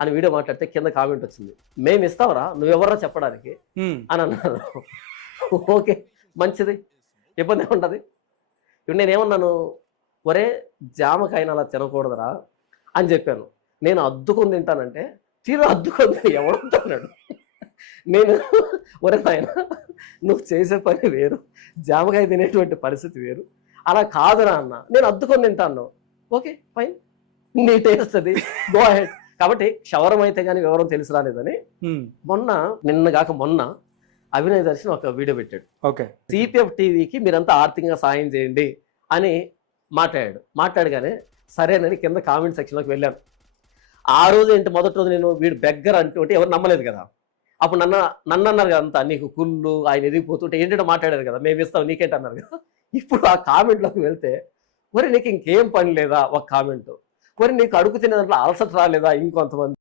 అని వీడియో మాట్లాడితే కింద కామెంట్ వచ్చింది, మేము ఇస్తావరా నువ్వెవరా చెప్పడానికి అని అన్నారు. ఓకే మంచిది, ఇబ్బంది ఉంటుంది. ఇప్పుడు నేనేమన్నాను, ఒరే జామకాయన అలా తినకూడదురా అని చెప్పాను. నేను అద్దుకొని తింటానంటే తీరా అద్దుకొని ఎవడొద్దన్నాడు. నేను ఒరే నాయన నువ్వు చేసే పని వేరు, జామకాయ తినేటువంటి పరిస్థితి వేరు, అలా కాదురా అన్న, నేను అద్దుకొని తింటాను. ఓకే ఫైన్, నీ టేస్ట్ అది, గో అహెడ్. కాబట్టి క్షవరం అయితే కానీ వివరం తెలిసి రాలేదని మొన్న అభినయ్ దర్శన్ ఒక వీడియో పెట్టాడు. ఓకే, సిపిఎఫ్ టీవీకి మీరంతా ఆర్థికంగా సాయం చేయండి అని మాట్లాడగానే సరేనని కింద కామెంట్ సెక్షన్లోకి వెళ్ళాను. ఆ రోజు ఏంటి, మొదటి రోజు నేను వీడు బెగ్గర్ అంటుంటే ఎవరు నమ్మలేదు కదా. అప్పుడు నన్ను అన్నారు కదా అంతా, నీకు కుళ్ళు ఆయన ఎదిగిపోతుంటే ఏంటంటే మాట్లాడారు కదా, మేము ఇస్తాం నీకేంటి అన్నారు కదా. ఇప్పుడు ఆ కామెంట్లోకి వెళ్తే, మరి నీకు ఇంకేం పని లేదా ఒక కామెంట్, మరి నీకు అడుగు తినే దాంట్లో అలసట రాలేదా ఇంకొంతమంది